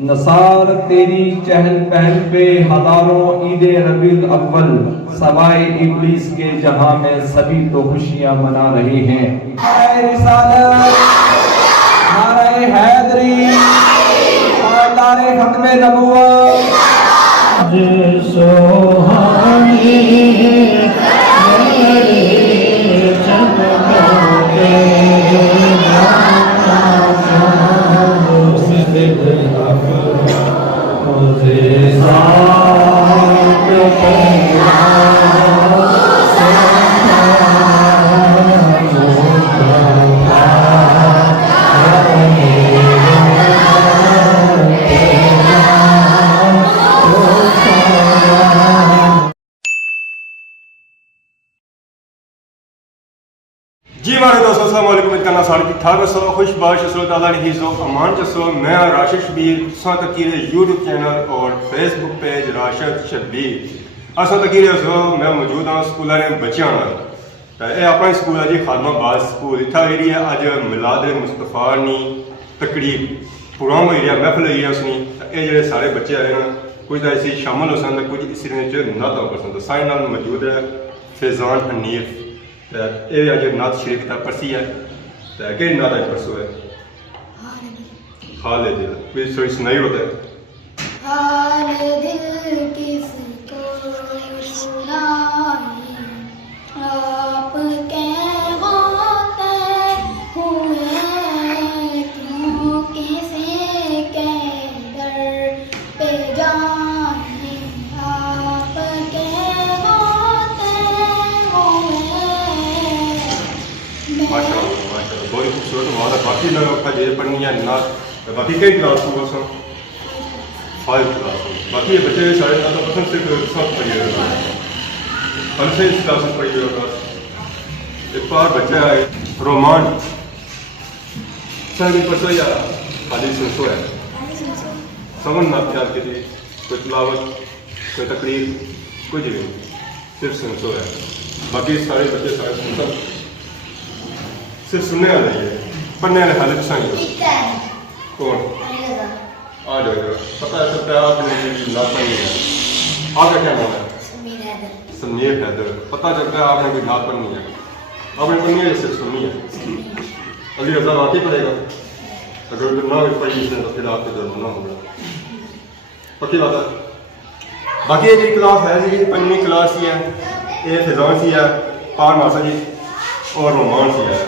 نثار تیری چہل پہل پہ ہزاروں عید ربیع الاول، سوائے ابلیس کے جہاں میں سبھی تو خوشیاں منا رہے ہیں۔ نعرہ رسالت، نعرہ حیدری، نعرہ ختم نبوت۔ جی ہمارے دوستوں السلام علیکم، اتنا سال ٹھیک ٹھاک سو خوش باش سو تعالیٰ نے حفظ و امان چسو۔ میں راشد شبیر سو تکیر یوٹیوب چینل اور فیس بک پیج راشد شبیر اصل تکیر سو میں موجود ہوں سکول نے بچوں یہ اپنا سکول ہے جی خادم آباد سکول اتنا جی ہے اج میلاد مصطفیٰ نی تقریب پروگرام ہوئی ہے محفل ہوئی ہے اس نے یہ جڑے سارے بچے آئے ہیں کچھ تو اسی شامل ہو سکتے کچھ اسی نعت ہو سکتا سائیں نال موجود ہے فیضان حنیف یہ اج نعت شریف کا پرسی ہے کہ نعت اج پرسو ہے حال دل کوئی تھوڑی سنائی ہوتا ہے حال دل کس کو سنائیں آپ کے ہوتے ہوئے کیوں کسی کے در پہ جائیں آپ کے ہوتے ہوئے ماشاء اللہ بہت ہی خوبصورت بات ہے باقی لوگ کا جیل پڑھنی ہے نعت باقی کئی کلاس کو سن 5 کلاس باقی یہ بچے سارے زیادہ پسند صرف سب پڑھی ہوئے ہم سے اس کلاس میں پڑھی ہوئے ہوگا ایک بار بچہ ہے رومان سر بھی پرسو یا خالی سنسو ہے سمن نعت خیال کے لیے کوئی تلاوت کوئی تقریر کچھ بھی صرف سنسو ہے باقی سارے بچے سارے سنسو صرف سننے والے ہی ہے پڑھنے والے حالت سائیں کون آ جاؤ پتہ ہے سب آپ نے نعت پڑھی ہے آپ کا کیا نام ہے سمیر حیدر پتہ چلتا ہے آپ نے کوئی نعت پڑھنی ہے آپ نے پڑھنی ہے صرف سننی ہے علی رضا واقعی پڑھے گا اگر نہ بھی پڑھی اس نے تو پھر آپ کے ضرور نہ ہوگا پکی بات ہے باقی یہ جی کلاس ہے جی 5ویں کلاس ہی ہے یہ فیضان سی ہے پار ماسا جی اور رومان سی ہے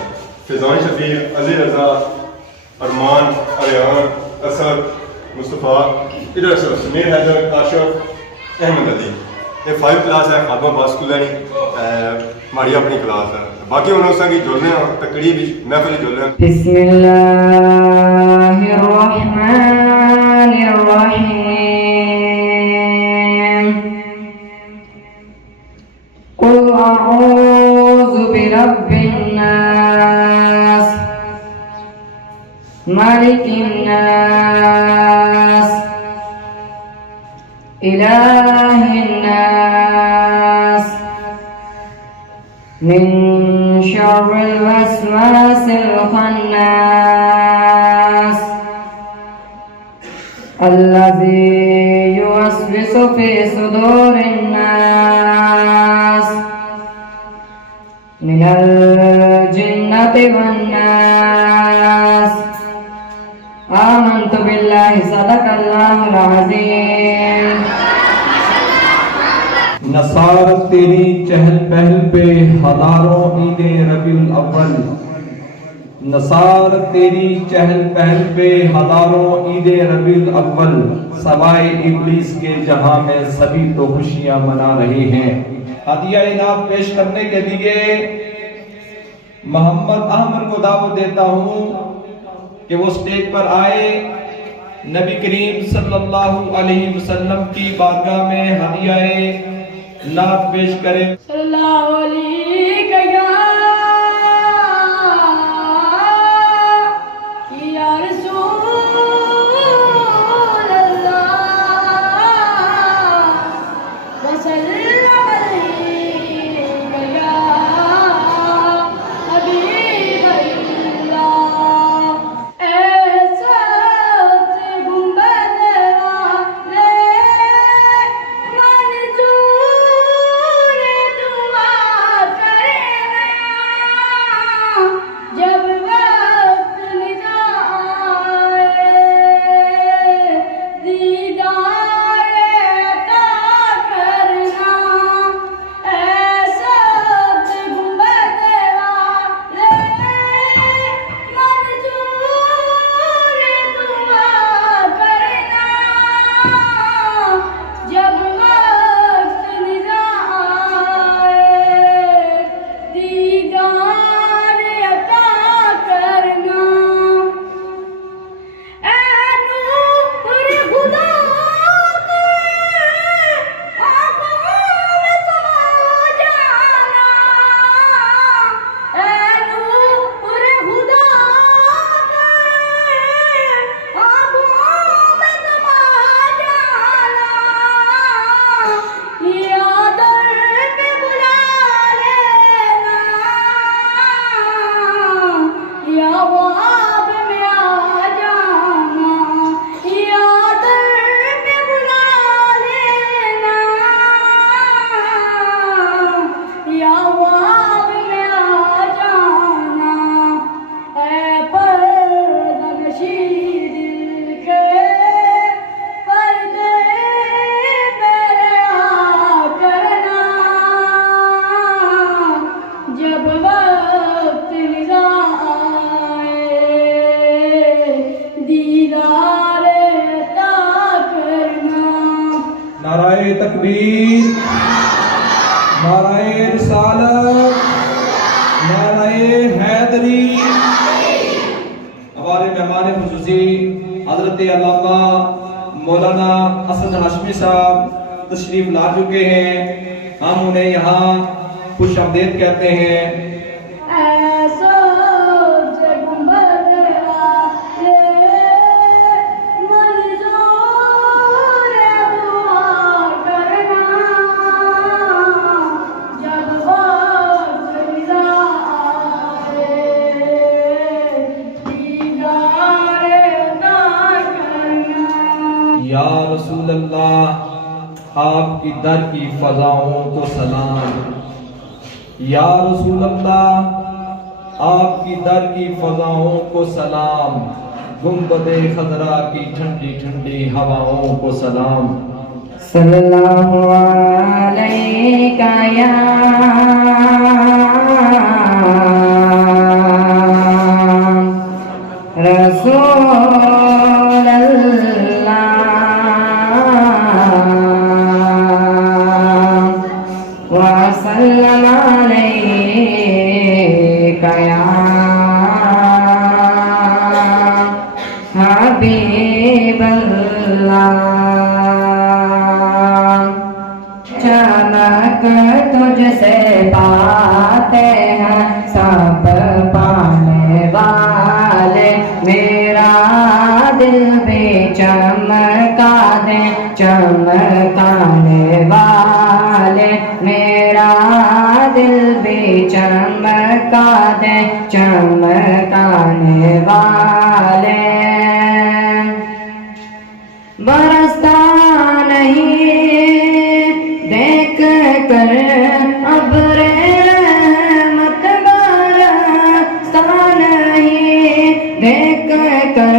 فیضان شبیر علی رضا ارمان اریان اسد مصطفیٰ ادھر سے سمیر حیدر کاشف احمد علی یہ 5 کلاس ہے خادم آباد سکول ہے ہماری اپنی کلاس ہے باقی انہوں نے جڑنے ہیں تقریب محفل جڑنے ہیں بسم اللہ الرحمن الرحیم قل اعوذ برب الناس ملک الناس الہ الناس من شر الوسواس الخناس الذي يوسوس في صدور الناس من الجنة والناس آمنت بالله صدق الله العظيم نثار تیری چہل پہل پہ ہزاروں عید ربیع الاول، نثار تیری چہل پہل پہ ہزاروں عید ربیع الاول، سوائے ابلیس کے جہاں میں سبھی تو خوشیاں منا رہے ہیں۔ ہدیہ انعام پیش کرنے کے لیے محمد احمد کو دعوت دیتا ہوں کہ وہ سٹیج پر آئے، نبی کریم صلی اللہ علیہ وسلم کی بارگاہ میں ہدیہ نعت پیش کریں۔ صلی اللہ علیہ یا رسول اللہ وسلم علیہ یا حبیب اللہ۔ اے سبز گنبد تکبیر، نعرہ رسالت، نعرہ حیدری۔ ہمارے مہمان خصوصی حضرت علامہ مولانا اسد ہاشمی صاحب تشریف لا چکے ہیں، ہم انہیں یہاں خوش آمدید کہتے ہیں۔ ایسا جب بدلا لے منظور دعا کرنا، جب وقت رضا آئے دیدار نہ کرنا۔ یا رسول اللہ، آپ کی در کی فضاؤں کو سلام۔ یا رسول اللہ، آپ کی در کی فضاؤں کو سلام، گنبد خضرا کی ٹھنڈی ٹھنڈی ہواؤں کو سلام۔ صلی اللہ علیہ یا رسول اللہ وسلم علیک یا حبیب اللہ۔ چمک تجھ سے پاتے ہیں سب پانے والے، میرا دل بھی چمکا دے چمکانے والے، میرا دل بھی چمکا دے چمکانے والے۔ برستا نہیں دیکھ کر ابر رحمت، برستا نہیں دیکھ کر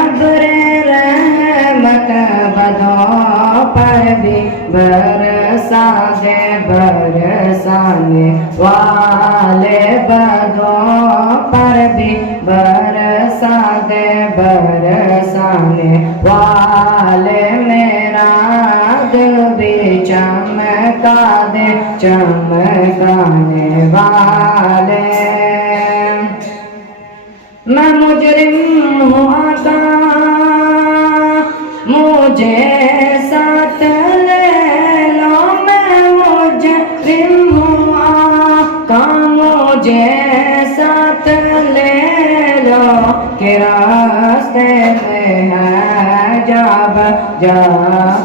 ابر رحمت، بدوں پر بھی برسا دے برسانے والے، بدوں پر بھی برسا دے برسانے والے، میرا دل بھی چمکا دے چمکانے والے۔ میں مجرم ہوں آقا مجھے ساتھ لے لو، میں مجرم ہوں آقا مجھے ساتھ لے لو، کہ راستے میں ہے جب جا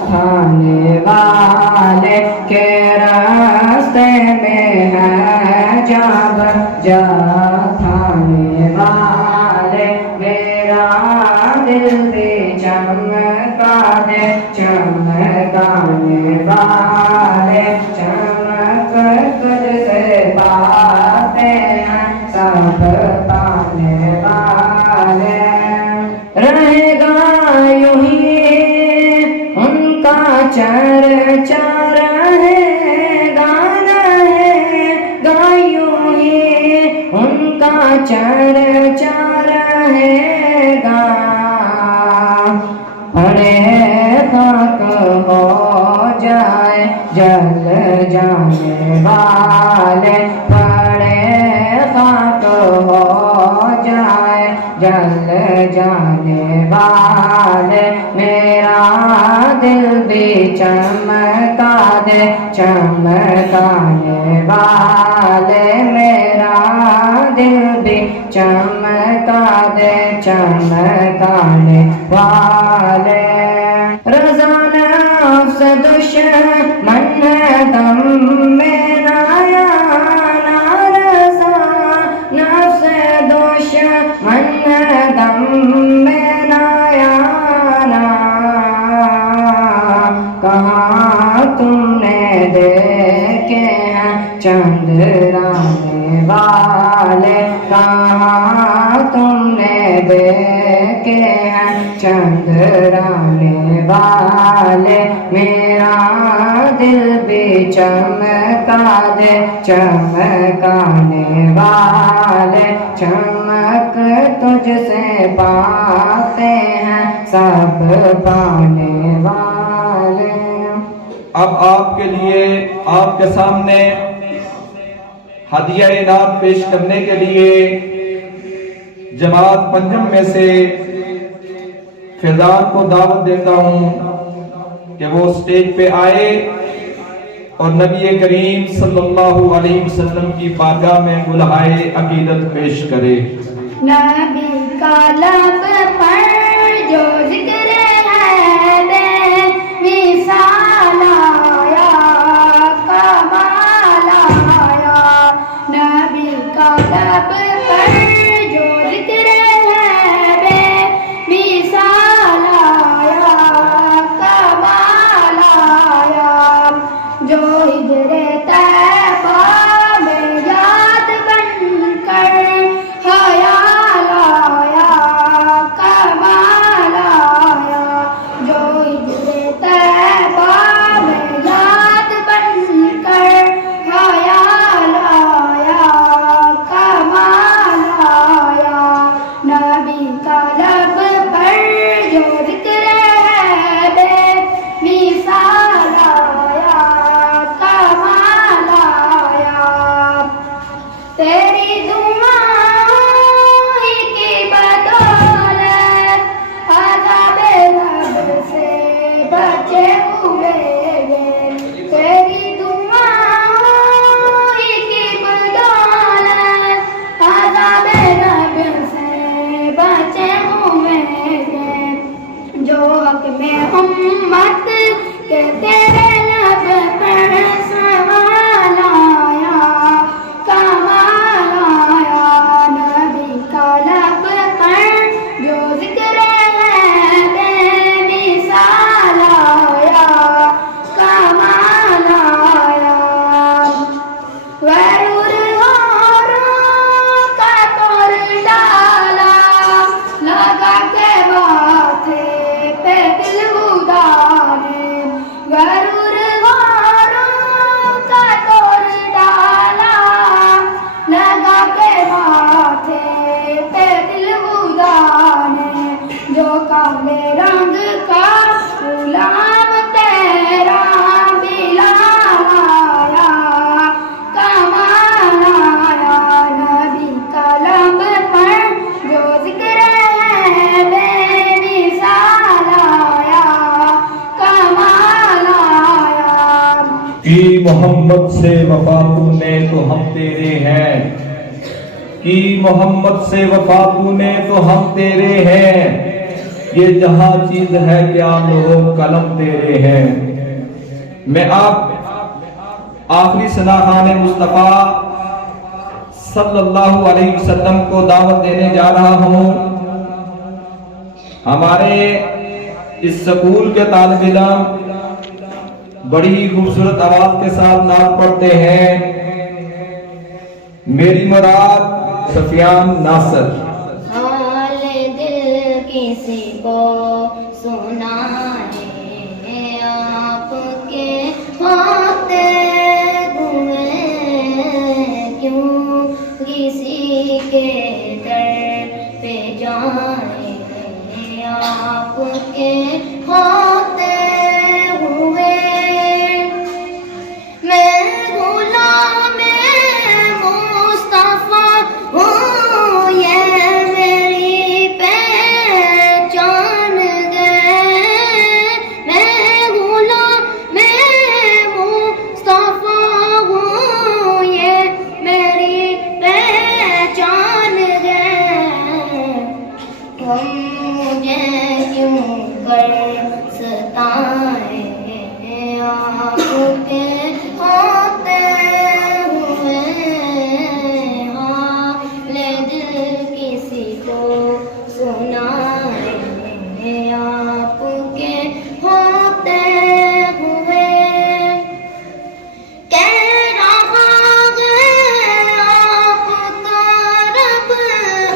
کھانے والے، کہ راستے میں ہے جب جا کھانے والے، میرا دل بھی چمکا دے چمکانے والے، چمک تجھ سے پاتے ہیں سب پانے والے۔ رہے گا یوں ہی ان کا چرچا، رہے گا یوں ہی ان کا چرچا رہے گا، پڑے خاک ہو جائے جل جانے والے، پڑے خاک ہو جائے جل جانے والے، میرا دل بھی چمکا دے چمکانے والے، میرا دل بھی چمکا دے چمکانے والے۔ رضا نفس دشمن ہے دم میں نایا، رضا نفس دشمن ہے دم میں نایا، کہاں تم نے دیکھے ہیں چندرانے والے، کہاں تم نے دیکھے ہیں چندرانے والے، میرا دل بھی چمکا دے چمکانے والے، چمک تجھ سے پاتے ہیں سب پانے والے۔ اب آپ کے لیے آپ کے سامنے ہدیہ انعام پیش کرنے کے لیے جماعت پنجم میں سے فیضان کو دعوت دیتا ہوں کہ وہ سٹیج پہ آئے اور نبی کریم صلی اللہ علیہ وسلم کی بارگاہ میں ملحائے عقیدت پیش کرے۔ نبی کا لب پر جو ذکر ہے بے مثال آیا، کمال آیا۔ نبی کا لب پر جو ذکر ہے بے مثال آیا، کمال آیا۔ جو ہجر طیبہ میں یاد بن کر خیال آیا، کمال آیا۔ جو ہجر طیبہ میں یاد بن کر خیال آیا، کمال آیا۔ نبی کا لب پر جو ذکر ہے بے مثال آیا، کمال آیا۔ تیری دعائیں کی بدولت عذاب رب سے بچے ہوئے ہیں۔ تیری دعائیں کی بدولت عذاب رب سے بچے ہوئے ہیں۔ جو حق میں امت کے تیرے لب پر سوال آیا، کمال آیا۔ نبی کا لب پر جو ذکر ہے بے مثال آیا، کمال آیا۔ غرور غاروں کا توڑ ڈالا، لگا کے ماتھے پہ دل خدا نے۔ غرور غاروں کا توڑ ڈالا، لگا کے ماتھے پہ دل خدا نے۔ جو کالے رنگ کا غلام تیرا بلال آیا، کمال آیا۔ نبی کا لب پر جو ذکر ہے بے مثال آیا، کمال آیا۔ کی محمد سے وفا تو نے تو ہم تیرے ہیں، کی محمد سے وفا تو نے تو ہم تیرے ہیں۔ یہ جہاں چیز ہے کیا لوگ قلم تیرے ہیں۔ میں آپ آخری ثنا خوان مصطفیٰ صلی اللہ علیہ وسلم کو دعوت دینے جا رہا ہوں۔ ہمارے اس سکول کے طالب علم بڑی خوبصورت آواز کے ساتھ نعت پڑھتے ہیں۔ میری مراد سفیان ناصر۔ حال دل کسی کو سنائے، آپ کے ہوتے ہوئے کیوں کسی کے در پہ جائیں، آپ کے ہوتے ہوئے میں غلام مصطفیٰ ہوں، یہ میری پہچان گئے۔ میں غلام مصطفیٰ ہوں، یہ میری پہچان گئے۔ ہم مجھے کیوں کر ستائیں، آپ کے ہوتے ہوئے حال دل کسی کو سنائیں، آپ کے ہوتے ہوئے۔ کہہ رہا ہے آپ کا رب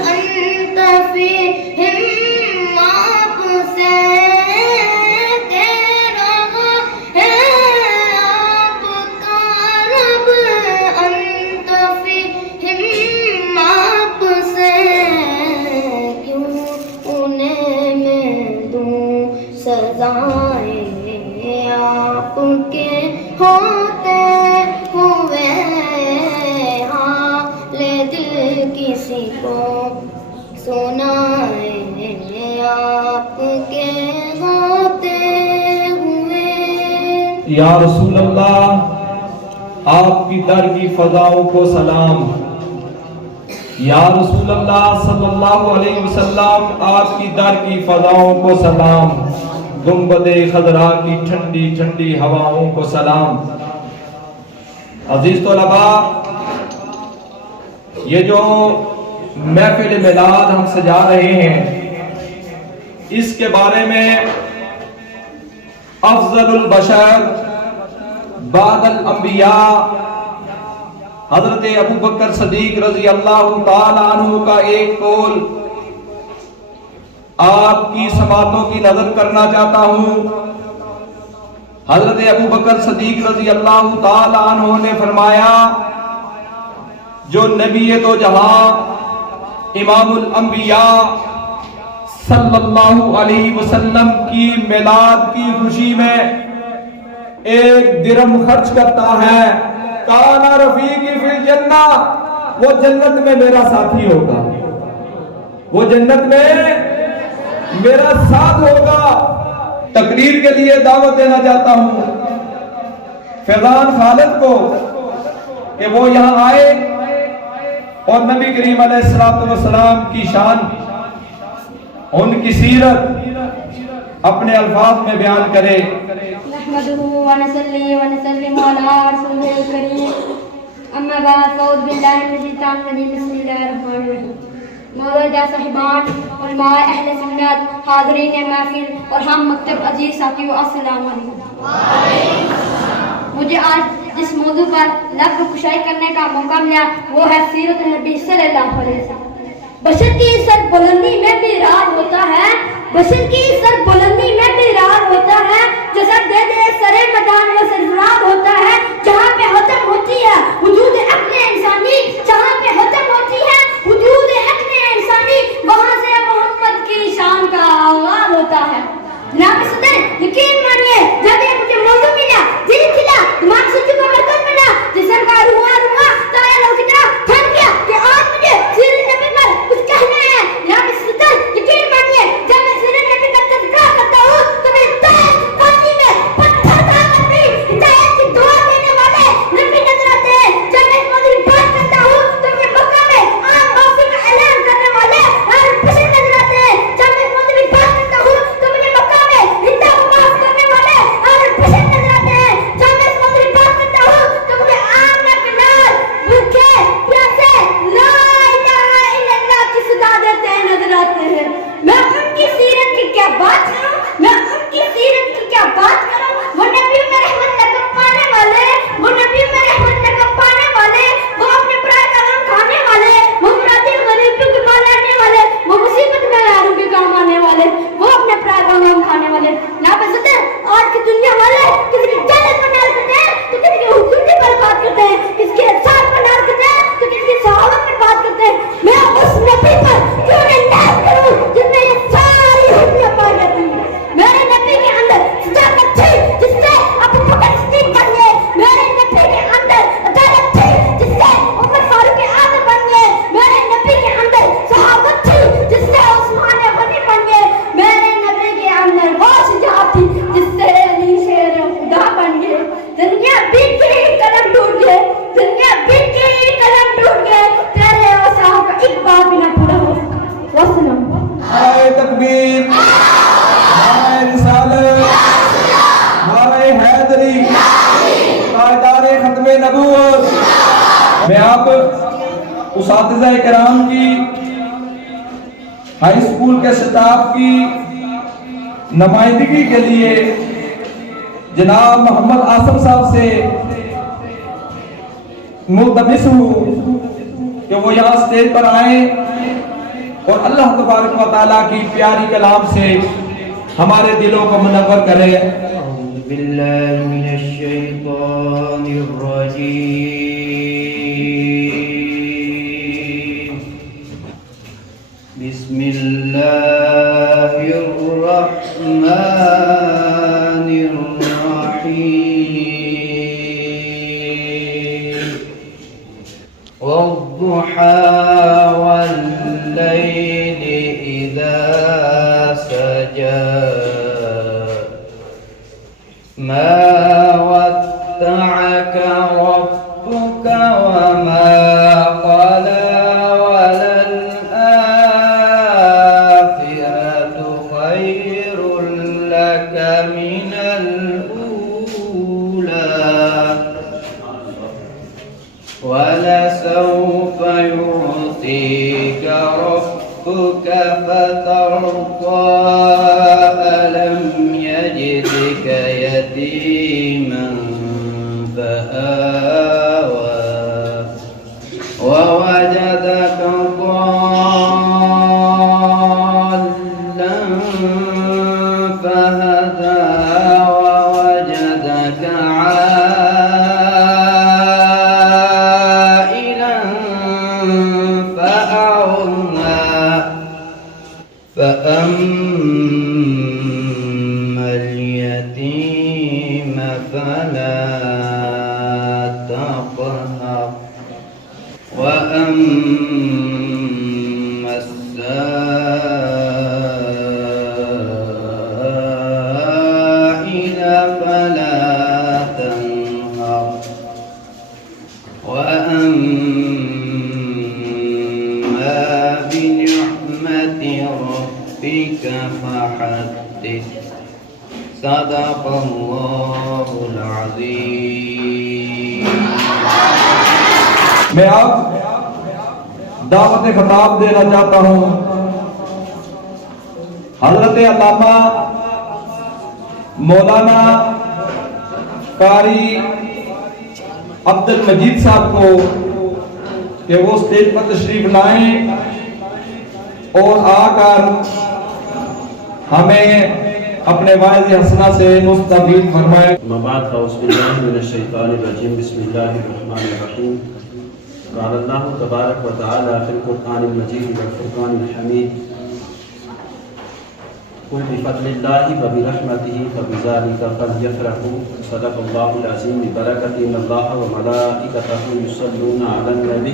انت فیہم، آپ سے کہہ رہا ہے آپ کا رب انت فیہم، آپ سے کیوں انہیں میں دوں سزائیں، آپ آپ کے ہوتے ہوئے حال دل کسی کو سنائے آپ کے ہوتے ہوئے. یا رسول اللہ آپ کی در کی فضاؤں کو سلام. یا رسول اللہ صلی اللہ علیہ وسلم آپ کی در کی فضاؤں کو سلام. گنبد خضرا کی ٹھنڈی ٹھنڈی ہواؤں کو سلام. عزیز طلباء، یہ جو محفل میلاد ہم سجا رہے ہیں، اس کے بارے میں افضل البشر بعد الانبیاء حضرت ابو بکر صدیق رضی اللہ تعالی عنہ کا ایک قول آپ کی سماعتوں کی نظر کرنا چاہتا ہوں. حضرت ابو بکر صدیق رضی اللہ تعالی عنہ نے فرمایا، جو نبی دو جہاں امام الانبیاء صلی اللہ علیہ وسلم کی میلاد کی خوشی میں ایک درہم خرچ کرتا ہے، کانا رفیقی فی الجنہ، وہ جنت میں میرا ساتھی ہوگا، وہ جنت میں میرا ساتھ ہوگا. تقریر کے لیے دعوت دینا چاہتا ہوں فیضان خالد کو کہ وہ یہاں آئے اور نبی کریم علیہ السلام کی شان، ان کی سیرت اپنے الفاظ میں بیان کرے. نحمده ونصلي ونسلم على رسوله الكريم، اما بعد، فاعوذ بالله من الشیطان الرجیم، بسم اللہ الرحمن الرحیم. مولانا صاحبان، علماء اہل سنت، حاضرین محفل اور ہم مکتب عزیز ساتھیوں، السلام علیکم. مجھے آج جس موضوع پر لفظ کشائی کرنے کا موقع ملا وہ ہے سیرت نبی صلی اللہ علیہ وسلم. بشر کی سر بلندی میں بھی راز ہوتا ہے، بشر کی سر بلندی میں بھی راز ہوتا ہے، جو سر دے دے سرے مدان وہ سرفراز ہوتا ہے. جہاں پہ ختم ہوتی ہے وجود عقل انسانی، جہاں پہ ختم ہوتی ہے وجود عقل انسانی، وہاں سے محمد کی شان کا آغاز ہوتا ہے. جناب صدر، یقین مانیے جب یہ مجھے موضوع ملا، دل کھلا، دماغ سے چپا برکت ملا، جسم کا روح تایا لو کی طرح تھم گیا کہ آج مجھے سیرت نبی پر کچھ کہنا ہے. جناب صدر، یقین مانیے جب میں سیرت نبی کا تذکرہ کرتا ہوں تو میرے دل پانی میں پتھر طاقت بھی ہدایت کی دعا دینے والے نبی نظر آتے ہیں. جب میں موضوع کی بات کرتا ہوں تو میرے مکہ میں عام معافی کا اعلان کرنے والے ہر بشر نظر آتے ہیں. جب میں موضوع کی بات کرتا ہوں تو مجھے مکہ میں ہندا کو معاف کرنے والے ہر بشر نظر آتے ہیں. جب میں موضوع کی بات کرتا ہوں تو مجھے عام نکنار بھوکے پیاسے لا الہ الا اللہ کی صدا دیتے ہیں نظر آتے ہیں. میں ان کی سیرت کی کیا بات کروں، میں ان کی سیرت کی کیا بات کروں. وہ نبی میں رحمت لقب پانے والے، وہ نبی میں رحمت لقب پانے والے، وہ اپنے برائے کا غم کھانے والے، وہ مرادی غریبوں کی بات لانے والے، وہ مصیبت میں یاروں کے کام آنے والے، وہ اپنے برائے کا غم کھانے والے. ناب صدر، آج کی دنیا والے کسی کی جنت پر ناز کرتے ہیں تو کسی کی حضوری پر بات کرتے ہیں، کسی کے احسان پر ناز کرتے ہیں تو کسی کی صحابت پر بات کرتے ہیں. میں اس نبی پر کیوں نہیں ناز کروں جس میں یہ ساری خوبیاں پائی جاتی ہیں. میرے نبی کے اندر صداقت تھی جس سے ابو بکر صدیق بن گئے. میرے نبی کے اندر عدالت تھی جس سے عمر فاروق اعظم بن گئے. میرے نبی کے اندر صحابت تھی جس سے عثمان غنی بن گئے. میرے نبی کے اندر وہ شجاعت تھی جس سے علی شیر خدا بن گئے. دنیا بیت کے قلم ٹوٹ گئے، دنیا بیت کے قلم ٹوٹ گئے، تیرے وسعوں کا ایک بات بھی نہ پورا ہو سکا. وسلم. نعرہ تکبیر، نعرہ رسالت، نعرہ حیدری، تاجدار ختم نبوت. میں آپ اساتذہ کرام کی، ہائی اسکول کے سٹاف کی نمائندگی کے لیے جناب محمد آصف صاحب سے ملتمس ہوں کہ وہ یہاں اسٹیج پر آئیں اور اللہ تبارک و تعالیٰ کی پیاری کلام سے ہمارے دلوں کو منور کرے. اعوذ باللہ من الشیطان الرجیم. بسم اللہ الرحمن الرحیم. ما ودعك ربك وما قلى وللآخرة خير لك من الأولى ولسوف يعطيك ربك فترضى ألم يجدك يتيما فآوى ووجدك ضالا فهدى ووجدك عائلا فأغنى فأما اليتيم فلا تقهر وأما السائل فلا تنهر وأما بنعمة ربك فحدث صدق الله العظيم. میں اب دعوت خطاب دینا چاہتا ہوں حضرت علامہ مولانا قاری عبد المجید صاحب کو کہ وہ اسٹیج پر تشریف لائیں اور آ کر ہمیں اپنے واعظ حسنہ سے مستفید فرمائے. اما بعد اعوذ باللہ من الشیطان الرجیم بسم اللہ الرحمن الرحیم. قال اللہ تبارک و تعالی فی القرآن المجید والفرقان الحمید قل بفضل اللہ وبرحمتہ فبذلک فلیفرحوا صدق اللہ العظیم. ببرکۃ ان اللہ وملائکتہ یصلون علی النبی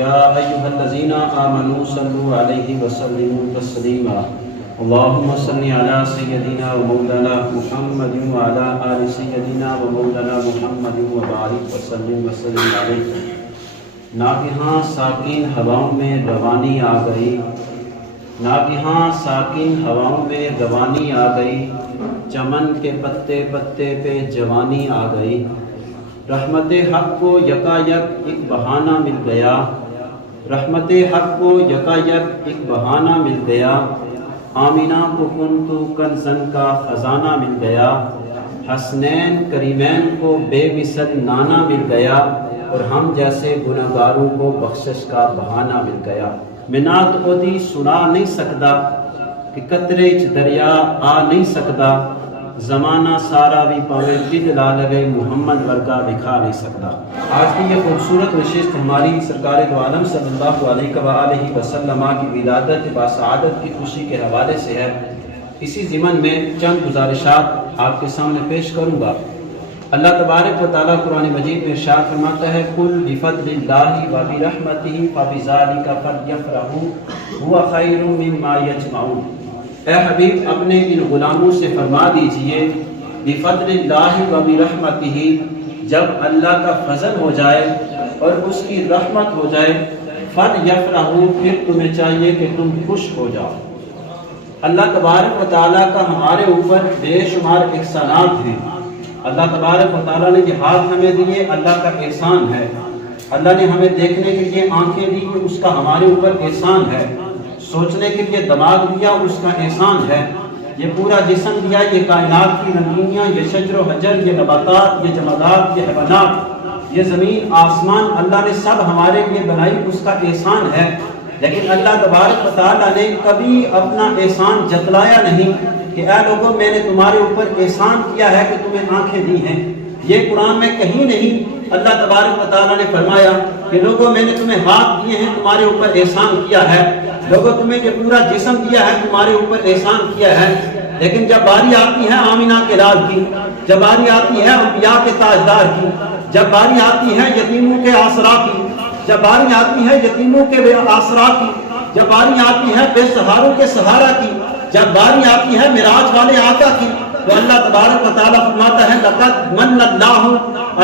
یا ایھا الذین آمنوا صلوا علیہ وسلموا تسلیما. اللهم صل على سيدنا ومولانا محمد وعلى آل سيدنا ومولانا محمد وبارك وسلم عليه. ناگہاں ساکن ہواؤں میں روانی آ گئی، ناگہاں ساکن ہواؤں میں روانی آ گئی، چمن کے پتے پتے پہ جوانی آ گئی. رحمت حق کو یکایک ایک بہانہ مل گیا، رحمت حق کو یکایک ایک بہانہ مل گیا. آمینہ کو کنتو کنزن کا خزانہ مل گیا، حسنین کریمین کو بے مثل نانا مل گیا، اور ہم جیسے گناہگاروں کو بخشش کا بہانہ مل گیا. میں نعت اودی سنا نہیں سکتا کہ قطرے چ دریا آ نہیں سکتا، زمانہ سارا بھی پاوے دل لا لگے محمد ورگا دکھا نہیں سکتا. آج کی یہ خوبصورت نشست ہماری سرکار دو عالم صلی اللہ علیہ وآلہ وسلم کی ولادت باسعادت کی خوشی کے حوالے سے ہے. اسی ضمن میں چند گزارشات آپ کے سامنے پیش کروں گا. اللہ تبارک و تعالیٰ قرآن مجید میں ارشاد فرماتا ہے قل بفضل اللہ وبرحمتہ فبذلک فلیفرحوا ھو خیر مما یجمعون. اے حبیب اپنے ان غلاموں سے فرما دیجئے بفضل اللہ وبرحمتہ، جب اللہ کا فضل ہو جائے اور اس کی رحمت ہو جائے، فلیفرحوا، پھر تمہیں چاہیے کہ تم خوش ہو جاؤ. اللہ تبارک و تعالیٰ کا ہمارے اوپر بے شمار احسانات ہیں. اللہ تبارک و تعالیٰ نے یہ ہاتھ ہمیں دیے، اللہ کا احسان ہے. اللہ نے ہمیں دیکھنے کے لیے آنکھیں دی، اس کا ہمارے اوپر احسان ہے. سوچنے کے لیے دماغ دیا، اس کا احسان ہے. یہ پورا جسم دیا، یہ کائنات کی رنگینیاں، یہ شجر و حجر، یہ نباتات، یہ جمادات، یہ حیوانات، یہ زمین آسمان، اللہ نے سب ہمارے لیے بنائی، اس کا احسان ہے. لیکن اللہ تبارک و تعالیٰ نے کبھی اپنا احسان جتلایا نہیں کہ اے لوگوں میں نے تمہارے اوپر احسان کیا ہے کہ تمہیں آنکھیں دی ہیں. یہ قرآن میں کہیں نہیں اللہ تبارک و تعالیٰ نے فرمایا کہ لوگوں میں نے تمہیں ہاتھ دیے ہیں، تمہارے اوپر احسان کیا ہے. لوگوں تمہیں یہ پورا جسم دیا ہے، تمہارے اوپر احسان کیا ہے. لیکن جب باری آتی ہے آمینہ کے لال کی، جب باری آتی ہے انبیاء کے تاجدار کی، جب باری آتی ہے یتیموں کے آسرا کی، جب باری آتی ہے یتیموں کے آسرا کی، جب باری آتی ہے بے سہاروں کے سہارا کی، جب باری آتی ہے معراج والے آقا کی، تو اللہ تبارک و تعالیٰ فرماتا ہے لقد من اللہ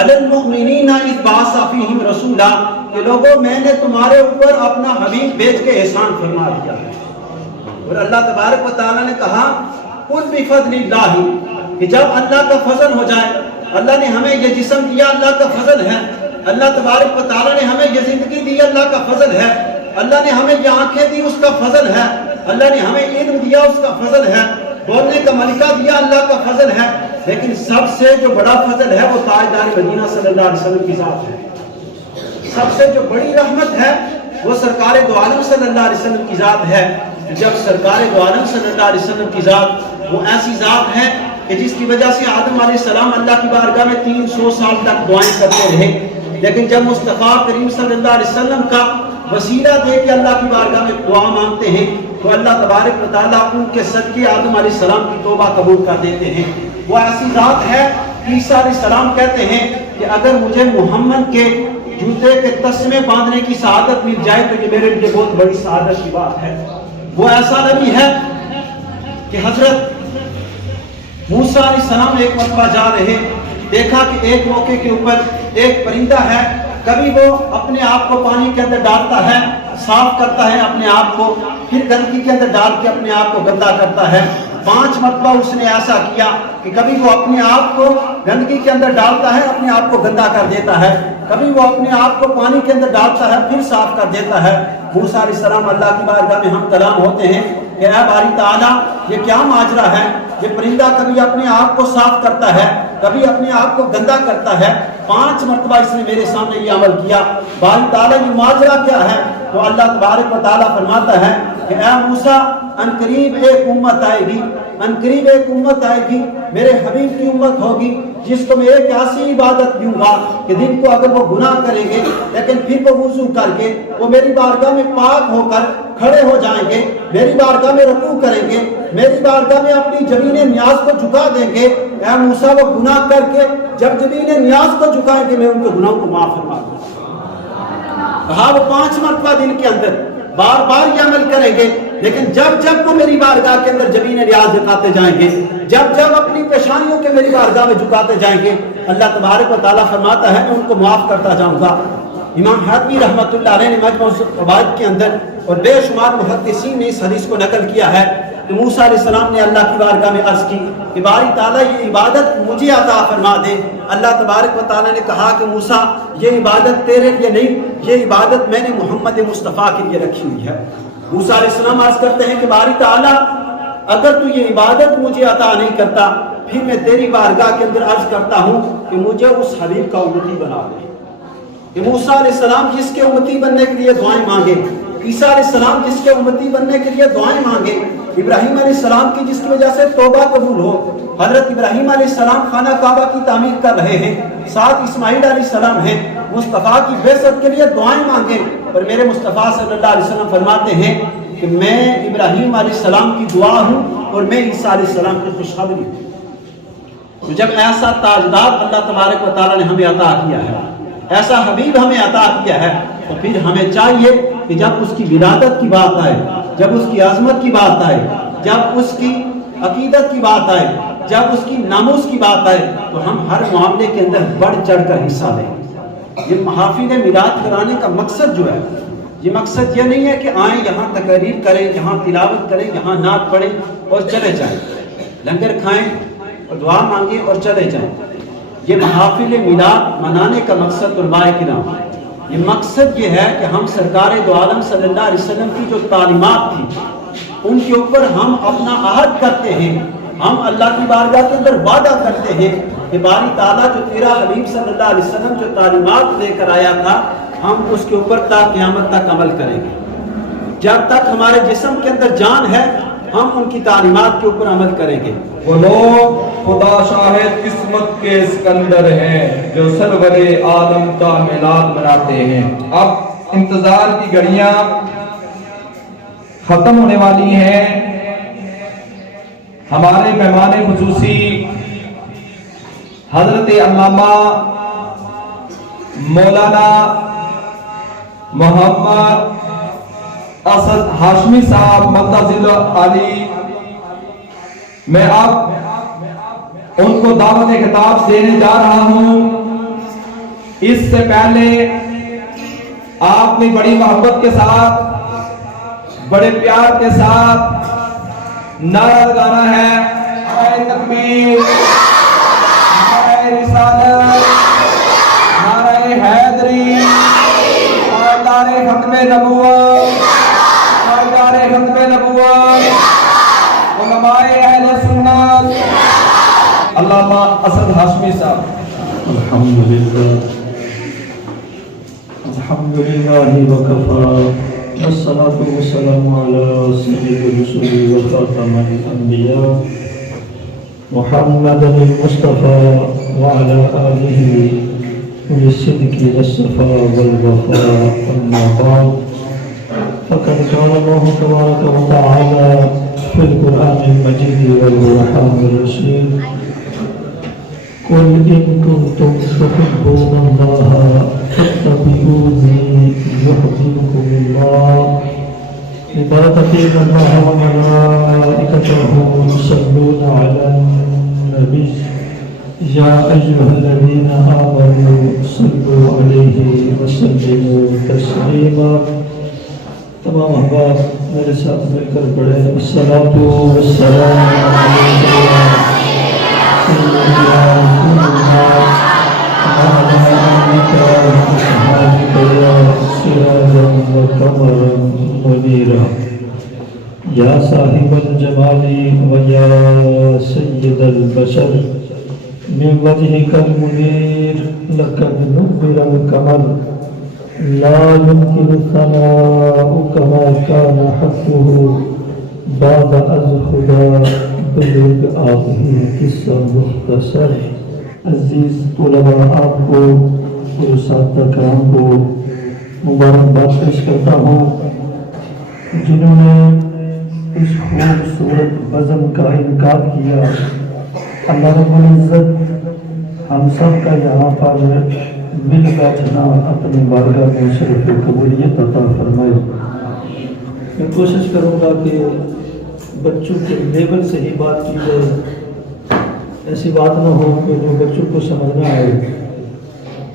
علی المؤمنین اذ بعث فیہم رسولا کہ لوگوں میں نے تمہارے اوپر اپنا حبیب بھیج کے احسان فرما دیا ہے. اور اللہ تبارک و تعالیٰ نے کہا قل بفضل اللہ کہ جب اللہ کا فضل ہو جائے, اللہ نے ہمیں یہ جسم دیا اللہ کا فضل ہے, اللہ تبارک و تعالیٰ نے ہمیں یہ زندگی دی اللہ کا فضل ہے, اللہ نے ہمیں یہ آنکھیں دی اس کا فضل ہے, اللہ نے ہمیں علم دیا اس کا فضل ہے, بولنے کا ملکہ دیا اللہ کا فضل ہے, لیکن سب سے جو بڑا فضل ہے وہ تاجدار مدینہ صلی اللہ علیہ وسلم کی ذات ہے. سب سے جو بڑی رحمت ہے وہ سرکار دو عالم صلی اللہ علیہ وسلم کی ذات ہے. جب سرکار دو عالم صلی اللہ علیہ وسلم کی ذات وہ ایسی ذات ہے کہ جس کی وجہ سے آدم علیہ السلام اللہ کی بارگاہ میں 300 سال تک دعائیں کرتے رہے, لیکن جب مصطفیٰ کریم صلی اللہ علیہ وسلم کا وسیلہ دے کے اللہ کی بارگاہ میں دعا مانگتے ہیں تو اللہ تبارک و تعالیٰ ان کے صدقے آدم علیہ السلام کی توبہ قبول کر دیتے ہیں. وہ ایسی ذات ہے. عیسیٰ علیہ السلام کہتے ہیں کہ اگر مجھے محمد کے جوتے کے تسمے باندھنے کی سعادت مل جائے تو یہ میرے لیے بہت بڑی سعادت کی بات ہے. وہ ایسا نبی ہے کہ حضرت موسیٰ علیہ السلام ایک مرتبہ جا رہے, دیکھا کہ ایک موقع کے اوپر ایک پرندہ ہے, کبھی وہ اپنے آپ کو پانی کے اندر ڈالتا ہے, صاف کرتا ہے اپنے آپ کو, پھر گندگی کے اندر ڈال کے اپنے آپ کو گندا کرتا ہے. 5 مرتبہ اس نے ایسا کیا کہ کبھی وہ اپنے آپ کو گندگی کے اندر ڈالتا ہے, اپنے آپ کو گندا کر دیتا ہے, کبھی وہ اپنے آپ کو پانی کے اندر ڈالتا ہے, پھر صاف کر دیتا ہے. موسیٰ علیہ السلام اللہ کی بارگاہ میں ہم کلام ہوتے ہیں کہ اے باری تعالیٰ یہ کیا ماجرا ہے, یہ پرندہ کبھی اپنے آپ کو صاف کرتا ہے, کبھی اپنے آپ کو گندا کرتا ہے, 5 مرتبہ اس نے میرے سامنے یہ عمل کیا, باری تعالیٰ یہ ماجرا کیا ہے؟ تو اللہ تبارک و تعالیٰ فرماتا ہے کہ اے موسیٰ ان قریب ایک امت آئے گی, ان قریب ایک امت آئے گی, میرے حبیب کی امت ہوگی جس کو میں ایک ایسی عبادت دوں گا کہ دن کو اگر وہ گناہ کریں گے لیکن پھر وہ وضو کر کے وہ میری بارگاہ میں پاک ہو کر کھڑے ہو جائیں گے, میری بارگاہ میں رکوع کریں گے, میری بارگاہ میں اپنی جبین نیاز کو جھکا دیں گے. اے موسیٰ وہ گناہ کر کے جب جبین نیاز کو جھکائیں گے میں ان کے گناہوں کو معاف فرما دوں گا. کہا وہ 5 مرتبہ دن کے اندر بار بار یہ عمل کریں گے, لیکن جب جب وہ میری بارگاہ کے اندر جبین نیاز جھکاتے جائیں گے, جب جب اپنی پیشانیوں کے میری بارگاہ میں جھکاتے جائیں گے, اللہ تبارک و تعالیٰ فرماتا ہے میں ان کو معاف کرتا جاؤں گا. امام حاتمی رحمۃ اللہ علیہ نے مجمع الفوائد کے اندر اور بے شمار محدثین نے اس حدیث کو نقل کیا ہے کہ موسیٰ علیہ السلام نے اللہ کی بارگاہ میں عرض کی کہ باری تعالیٰ یہ عبادت مجھے عطا فرما دے. اللہ تبارک و تعالیٰ نے کہا کہ موسیٰ یہ عبادت تیرے لیے نہیں, یہ عبادت میں نے محمد مصطفیٰ کے لیے رکھی ہوئی ہے. موسیٰ علیہ السلام عرض کرتے ہیں کہ باری تعالیٰ اگر تو یہ عبادت مجھے عطا نہیں کرتا پھر میں تیری بارگاہ کے اندر عرض کرتا ہوں کہ مجھے اس حبیب کا امتی بنا دے. کہ موسیٰ علیہ السلام جس کے امتی بننے کے لیے دعائیں مانگے, عیسیٰ علیہ السلام جس کے امتی بننے کے لیے دعائیں مانگے, ابراہیم علیہ السلام کی جس کی وجہ سے توبہ قبول ہو, حضرت ابراہیم علیہ السلام خانہ کعبہ کی تعمیر کر رہے ہیں, ساتھ اسماعیل علیہ السلام ہیں, مصطفیٰ کی بعثت کے لیے دعائیں مانگیں, اور میرے مصطفیٰ صلی اللہ علیہ وسلم فرماتے ہیں کہ میں ابراہیم علیہ السلام کی دعا ہوں اور میں عیسیٰ علیہ السلام کی خوشخبری ہوں. تو جب ایسا تاجدار اللہ تبارک و تعالیٰ نے ہمیں عطا کیا ہے, ایسا حبیب ہمیں عطا کیا ہے, تو پھر ہمیں چاہیے کہ جب اس کی ولادت کی بات آئے, جب اس کی عظمت کی بات آئے, جب اس کی عقیدت کی بات آئے, جب اس کی ناموس کی بات آئے, تو ہم ہر معاملے کے اندر بڑھ چڑھ کر حصہ لیں. یہ محافل میلاد کرانے کا مقصد جو ہے, یہ مقصد یہ نہیں ہے کہ آئیں یہاں تقریر کریں, یہاں تلاوت کریں, یہاں نعت پڑھیں اور چلے جائیں, لنگر کھائیں اور دعا مانگیں اور چلے جائیں. یہ محافل میلاد منانے کا مقصد علماء کرام, یہ مقصد یہ ہے کہ ہم سرکار دو عالم صلی اللہ علیہ وسلم کی جو تعلیمات تھی ان کے اوپر ہم اپنا عہد کرتے ہیں, ہم اللہ کی بارگاہ کے اندر وعدہ کرتے ہیں کہ باری تعالیٰ جو تیرا حبیب صلی اللہ علیہ وسلم جو تعلیمات لے کر آیا تھا ہم اس کے اوپر تا قیامت تک عمل کریں گے. جب تک ہمارے جسم کے اندر جان ہے ہم ان کی تعلیمات کے اوپر عمل کریں گے. وہ لوگ خدا شاہد قسمت کے سکندر ہیں جو سرور عالم کا میلاد مناتے ہیں. اب انتظار کی گھڑیاں ختم ہونے والی ہیں. ہمارے مہمان خصوصی حضرت علامہ مولانا محمد اسد ہاشمی صاحب مدظل علی, میں اب ان کو دعوت خطاب دینے جا رہا ہوں۔ اس سے پہلے آپ نے بڑی محبت کے ساتھ، بڑے پیار کے ساتھ نعرہ لگانا ہے، نعرہ تکبیر، نعرہ رسالت، نعرہ حیدری، پائیدار ختم نبوت، پائیدار ختم نبوت، علماء اہل سنت، علامہ اسد ہاشمی صاحب۔ الحمد لله وكفى والصلاة والسلام على سيد الرسل وخاتم الأنبياء محمد المصطفى وعلى آله بالصدق والصفاء والوفاء. أما بعد فقد قال الله تبارك وتعالى في القرآن المجيد والبرهان الرشيد: قل إن كنتم تحبون الله فاتبعوني يحببكم الله. ببركة الله وملائكته يصلون على النبي يا أيها الذين آمنوا صلوا عليه وسلموا تسليما. تمام احباب میرے ساتھ مل کر پڑھیں: الصلاۃ والسلام علیکم یا صاحب الجمال ویا سید البشر من وجهك المنیر لقد نور القمر لا يمكن الثناء كما كان حقه بعد از خدا بلغ آپ ہی قصہ مختصر. عزیز طلباء، آپ کو اور اساتذہ کرام کو مبارکباد پیش کرتا ہوں جنہوں نے اس خوبصورت بزم کا انعقاد کیا. اللہ رب العزت ہم سب کا یہاں پر مل بیٹھنا اپنی بارگاہ میں شرف قبولیت عطا فرمائے. میں کوشش کروں گا کہ بچوں کے لیول سے ہی بات کی جائے، ایسی بات نہ ہو کہ جو بچوں کو سمجھ نہ آئے.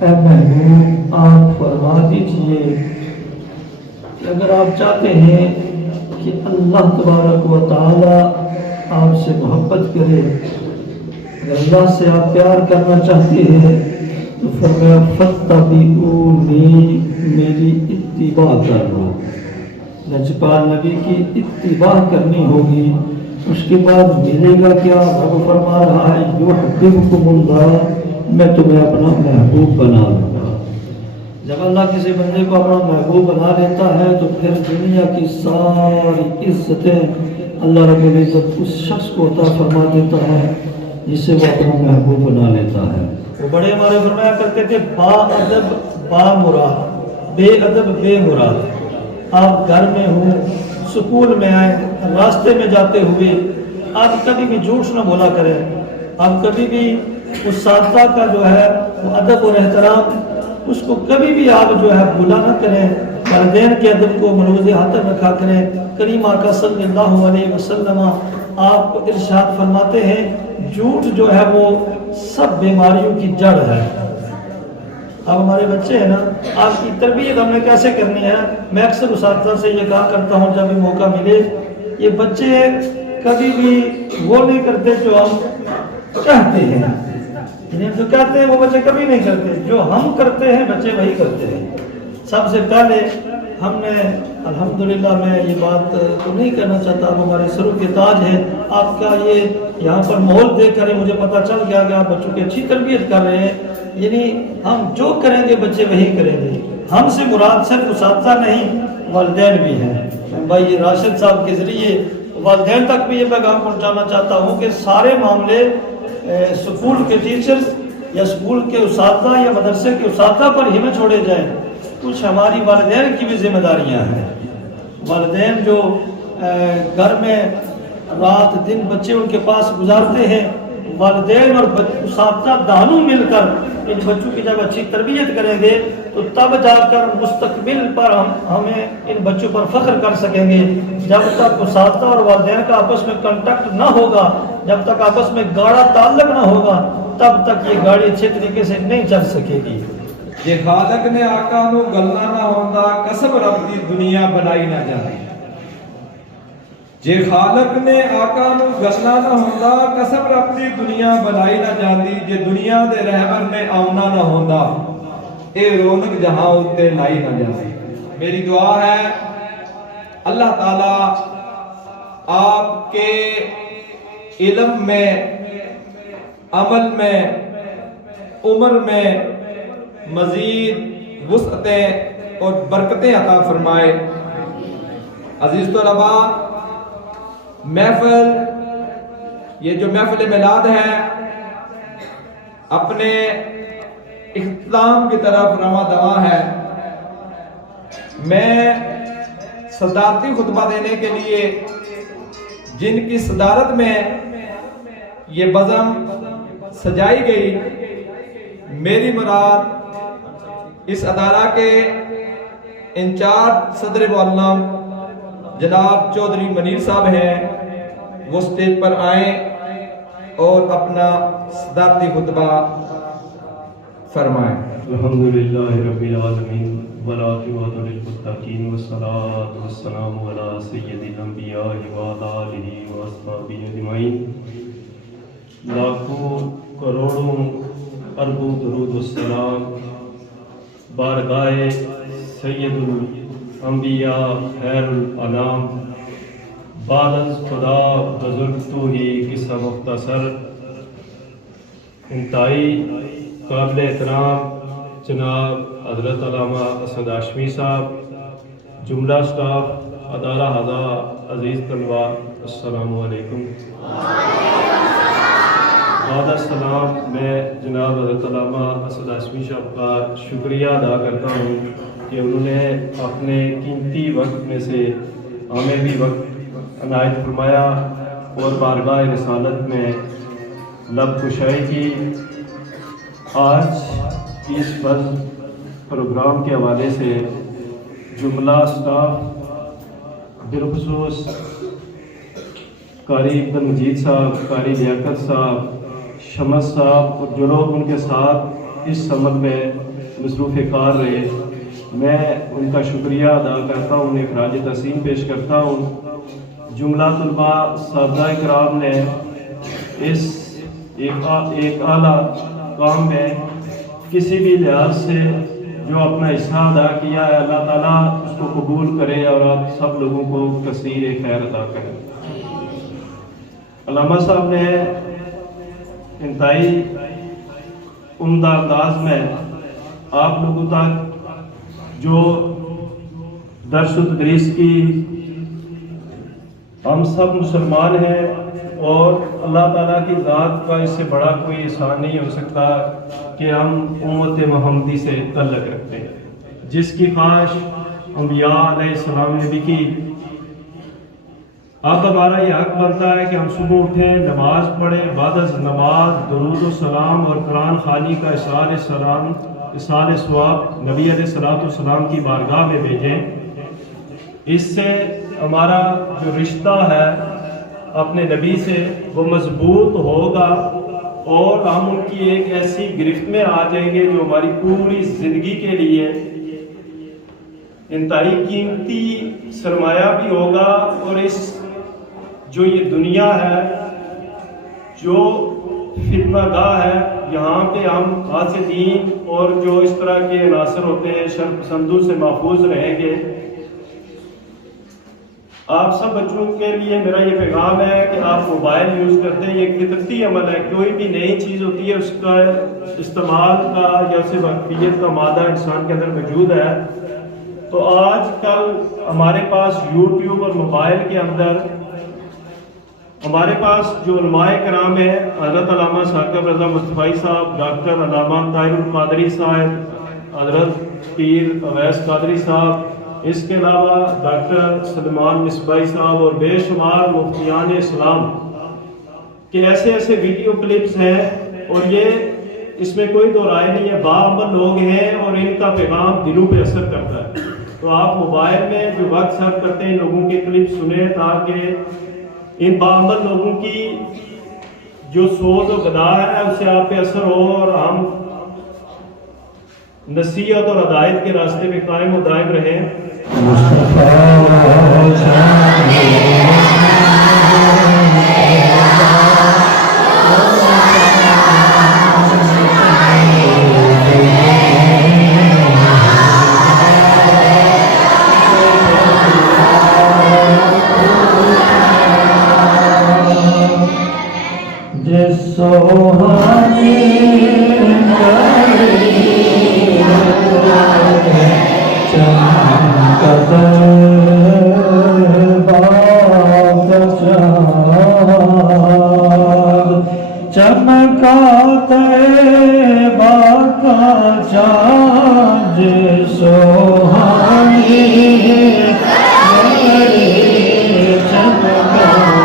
اے محبوب، آپ فرما دیجئے کہ اگر آپ چاہتے ہیں کہ اللہ تبارک و تعالی آپ سے محبت کرے، اگر اللہ سے آپ پیار کرنا چاہتے ہیں تو فرمایا فاتبعونی، میری اتباع کرنا. نجپال نبی کی اتباع کرنی ہوگی. اس کے بعد ملے گا کیا؟ رب فرما رہا ہے یحببکم اللہ، میں تمہیں اپنا محبوب بنا لوں گا. جب اللہ کسی بندے کو اپنا محبوب بنا لیتا ہے تو پھر دنیا کی ساری عزتیں اللہ رب العزت اس شخص کو عطا فرما دیتا ہے جسے وہ اپنا محبوب بنا لیتا ہے. وہ بڑے ہمارے فرمایا کرتے تھے با ادب با مراد، بے ادب بے مراد. آپ گھر میں ہوں، سکول میں آئیں، راستے میں جاتے ہوئے آپ کبھی بھی جھوٹ نہ بولا کریں. آپ کبھی بھی اساتذہ کا جو ہے وہ ادب اور احترام اس کو کبھی بھی آپ جو ہے بھولا نہ کریں. والدین کے ادب کو ملوز حاطر رکھا کریں. کریم آقا صلی اللہ علیہ وسلم آپ ارشاد فرماتے ہیں جھوٹ جو ہے وہ سب بیماریوں کی جڑ ہے. اب ہمارے بچے ہیں نا، آپ کی تربیت ہم نے کیسے کرنی ہے؟ میں اکثر اساتذہ سے یہ کہا کرتا ہوں جب بھی موقع ملے، یہ بچے کبھی بھی وہ نہیں کرتے جو ہم کہتے ہیں. جو کہتے ہیں وہ بچے کبھی نہیں کرتے، جو ہم کرتے ہیں بچے وہی کرتے ہیں. سب سے پہلے ہم نے الحمدللہ، میں یہ بات تو نہیں کہنا چاہتا، اب ہمارے سروں کے تاج ہے. آپ کا یہ یہاں پر ماحول دیکھ کر مجھے پتہ چل گیا کہ آپ بچوں کی اچھی تربیت کر رہے ہیں. یعنی ہم جو کریں گے بچے وہی کریں گے. ہم سے مراد صرف اساتذہ نہیں، والدین بھی ہیں. بھائی یہ راشد صاحب کے ذریعے والدین تک بھی یہ پیغام پہنچانا چاہتا ہوں کہ سارے معاملے سکول کے ٹیچرز یا سکول کے اساتذہ یا مدرسے کے اساتذہ پر ہی نہ چھوڑے جائیں. کچھ ہماری والدین کی بھی ذمہ داریاں ہیں. والدین جو گھر میں رات دن بچے ان کے پاس گزارتے ہیں، والدین اور اساتذہ دانوں مل کر ان بچوں کی جب اچھی تربیت کریں گے تو تب جا کر مستقبل پر ہمیں ان بچوں پر فخر کر سکیں گے. جب تک اساتذہ اور والدین کا آپس میں کنٹیکٹ نہ ہوگا، جب تک آپس میں گاڑا تعلق نہ ہوگا، تب تک یہ گاڑی اچھے طریقے سے نہیں چل سکے گی. جے خالق نے آقا نو گلنا نہ ہوندا قسم رب دی دنیا بنائی نہ جاندی. جے خالق نے آقا نو گلنا نہ ہوندا قسم رب دی دنیا بنائی نہ جاندی. جے دنیا دے رہبر نے آمنا نہ ہوندا اے رونق جہاں اتے لائی نہ جاندی. میری دعا ہے اللہ تعالی آپ کے علم میں، عمل میں، عمر میں مزید وسعتیں اور برکتیں عطا فرمائے. عزیز طلبا، محفل، یہ جو محفل میلاد ہے اپنے اختتام کی طرف رواں دواں ہے. میں صدارتی خطبہ دینے کے لیے جن کی صدارت میں یہ بزم سجائی گئی، میری مراد اس ادارہ کے انچارج صدر معلم جناب چودھری منیر صاحب ہیں. وہ سٹیج پر آئیں اور اپنا صدارتی خطبہ فرمائیں. الحمدللہ رب العالمین والعاقبۃ للمتقین والصلاۃ والسلام علی سید الانبیاء وعلی آلہ واصحابہ اجمعین. لاکھوں کروڑوں اربوں درود والسلام بارگاہ سید الانبیاء خیر الانام بعد از خدا بزرگ تو ہی قصہ مختصر. انتہائی قابل احترام جناب حضرت علامہ اسد ہاشمی صاحب، جملہ سٹاف، ادارہ ہزا، عزیز طلباء، السلام علیکم. بعد السلام میں جناب حضرت علامہ اسد ہاشمی صاحب کا شکریہ ادا کرتا ہوں کہ انہوں نے اپنے قیمتی وقت میں سے ہمیں بھی وقت عنایت فرمایا اور بارگاہ رسالت میں لب کشائی کی. آج اس پروگرام کے حوالے سے جملہ سٹاف بالخصوص قاری عبد المجید صاحب، قاری لیاقت صاحب، شمس صاحب اور جو لوگ ان کے ساتھ اس عمل میں مصروف کار رہے، میں ان کا شکریہ ادا کرتا ہوں، انہیں خراج تحسین پیش کرتا ہوں. جملہ طلباء سادہ کرام نے اس ایک اعلیٰ کام میں کسی بھی لحاظ سے جو اپنا حصہ ادا کیا ہے، اللہ تعالیٰ اس کو قبول کرے اور آپ سب لوگوں کو کثیر خیر عطا کرے. علامہ صاحب نے انتہائی عمدہ انداز میں آپ لوگوں تک جو درس و تدریس کی، ہم سب مسلمان ہیں اور اللہ تعالیٰ کی ذات کا اس سے بڑا کوئی احسان نہیں ہو سکتا کہ ہم امت محمدی سے تعلق رکھتے ہیں، جس کی خواہش انبیاء علیہ السلام نے بھی کی. اب ہمارا یہ حق بنتا ہے کہ ہم صبح اٹھیں، نماز پڑھیں، بعد از نماز درود و سلام اور قرآن خوانی کا اصال ثواب نبی علیہ السلام کی بارگاہ میں بھیجیں. اس سے ہمارا جو رشتہ ہے اپنے نبی سے وہ مضبوط ہوگا اور ہم ان کی ایک ایسی گرفت میں آ جائیں گے جو ہماری پوری زندگی کے لیے انتہائی قیمتی سرمایہ بھی ہوگا. اور اس جو یہ دنیا ہے، جو فتنہ گاہ ہے، یہاں پہ ہم حاسدین اور جو اس طرح کے عناصر ہوتے ہیں شر پسندوں سے محفوظ رہیں گے. آپ سب بچوں کے لیے میرا یہ پیغام ہے کہ آپ موبائل یوز کرتے ہیں، یہ ایک فطرتی عمل ہے. کوئی بھی نئی چیز ہوتی ہے اس کا استعمال کا یا اسے واقفیت کا مادہ انسان کے اندر موجود ہے. تو آج کل ہمارے پاس یوٹیوب اور موبائل کے اندر ہمارے پاس جو علماء کرام ہیں، حضرت علامہ ثاقب رضا مصطفی صاحب، ڈاکٹر علامہ طاہر القادری صاحب، حضرت پیر اویس قادری صاحب، اس کے علاوہ ڈاکٹر سلمان مصباحی صاحب اور بے شمار مفتیان اسلام کہ ایسے ایسے ویڈیو کلپس ہیں اور یہ اس میں کوئی دو رائے نہیں ہے، باعمل لوگ ہیں اور ان کا پیغام دلوں پہ اثر کرتا ہے. تو آپ موبائل میں جو وقت صرف کرتے ہیں لوگوں کے کلپ سنیں تاکہ ان باعمل لوگوں کی جو سوچ و غذا ہے اس سے آپ پہ اثر ہو اور ہم نصیحت اور ہدایت کے راستے پہ قائم و دائم رہیں. چمکاتے باقا چاند سوہانی چمکاتے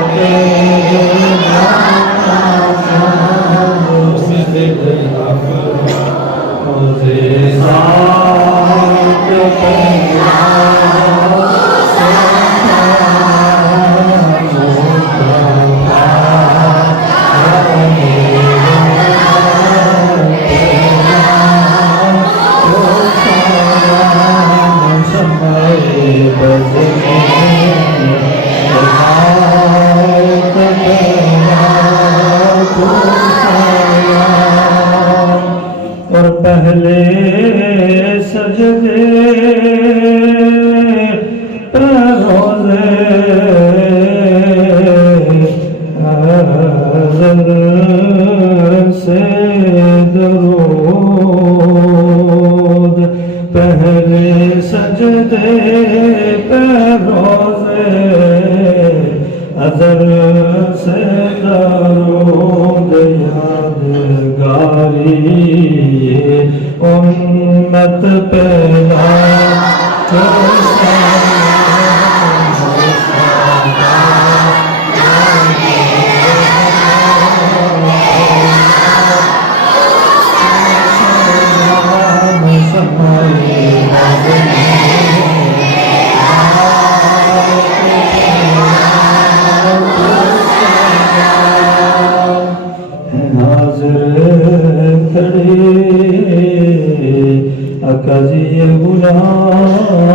اور پہلے سجدے روزے سے درود، پہلے سجدے روزے ازل سے درود، یادگاری امت پیدا اکاجی غلام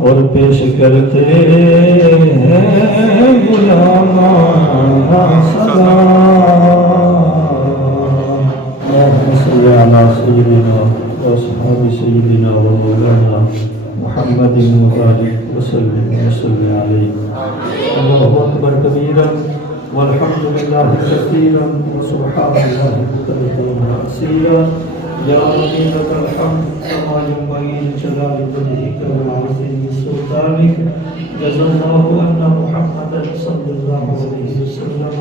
اور پیش کرتے ہیں غلام سلام صلی علی سیدنا و صحاب سیدنا و مولانا محمد مبارک وسلم علیہ. اللہ اکبر کبیرا والحمد للہ کثیرا وسبحان اللہ بکرۃ واسیلا. یا ربی لک الحمد کما ينبغي لجلال وجهك وعظیم سلطانك. جزا اللہ عنا محمدا صلی اللہ علیہ وسلم.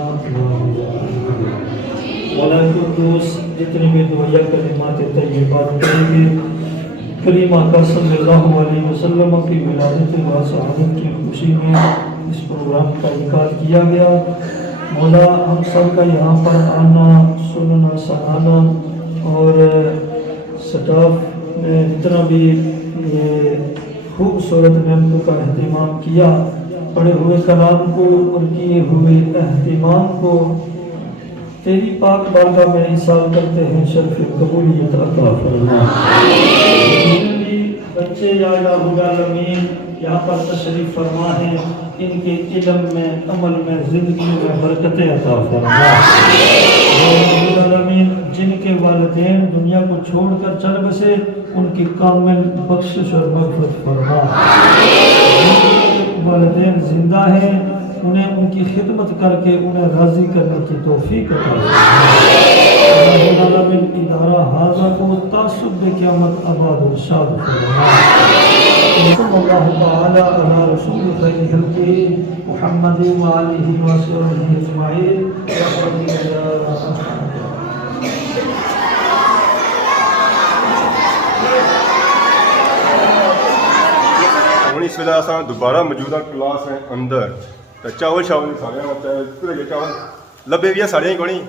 مولا قدوس جتنی بھی دعائیں کلمات طیبات کہیں گے کریم آقا صلی اللہ علیہ وسلم کی ولادت و سعادت کی خوشی میں اس پروگرام کا انعقاد کیا گیا. مولا ہم سب کا یہاں پر آنا سننا سنانا اور سٹاف نے جتنا بھی یہ خوبصورت نعمتوں کا اہتمام کیا، پڑھے ہوئے کلام کو اور کیے ہوئے اہتمام کو تیری پاک بارگاہ میں ایصال کرتے ہیں. شرف قبولیت عطا فرما. بچے یا الہ العالمین یہاں پر تشریف فرما ہے، ان کے علم میں عمل میں زندگی میں برکتیں عطا فرما. جن کے والدین دنیا کو چھوڑ کر چل بسے ان کی کامل بخشش اور مغفرت فرما. والدین زندہ ہیں انہیں ان کی خدمت کر کے انہیں راضی کرنے کی توفیق عطا فرما. ادارہ حاضہ کو تعصب قیامت آباد و شاد فرما. صلی اللہ تعالی علی رسول خیر خلقہ محمد و آلہ و صحبہ اجمعین. اس ویلے دوبارہ موجودہ کلاس ہے اندر تو چاول شاول سارے چاول لبے بھی ہے سارے کو نہیں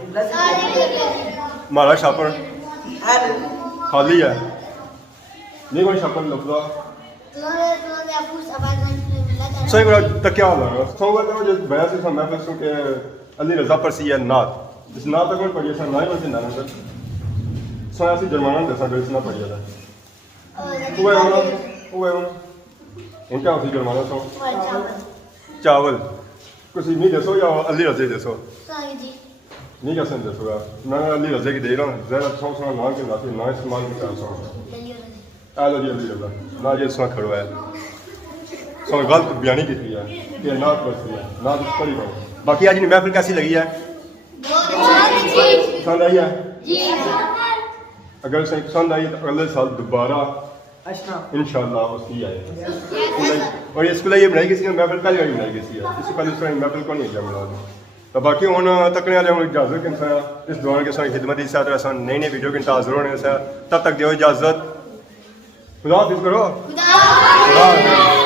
مارا شاپر خالی ہے نہیں کوئی شاپر لبدا صحیح بڑا تکیا ہوگا سو گا جو بیا سے میں پوچھوں کہ علی رضا پرسی ہے نعت اس نعت تک پڑھی سر نہ ہی بس نہ سر سو ایسی جرمانہ دسا جو اس نہ پڑھی جاتا ہے ان کا اسی جرمانہ سو چاول کچھ نہیں دسو یا علی رضے دسو نہیں کیسے دسو گا میں علی رضے کی دے رہا ہوں زیادہ سو سو نہ کے لاتے نہ استعمال کے ساتھ سو آ جی علی رضا نہ جی سو کھڑوا ہے سو غلط بیانی کی ہے کہ نعت پڑھتی ہے نعت پڑھی پڑھو باقی آج محفل کیسی لگی ہے پسند آئی ہے اگر پسند آئی تو اگلے سال دوبارہ انشاءاللہ اس کی آئے اور اس کو یہ بنائی کسی نے محفل پہلی باری بنائی کسی ہے اس سے پہلے اس طرح محفل کو نہیں کیا بنا تو باقی ہوں تکنے والے ہوں اجازت کے سا اس دوران کے ساتھ خدمت اس طرح سے نئی نئی ویڈیو کے انتظار ہونے سے تب تک دیو اجازت خدا حافظ کرو خدا حافظ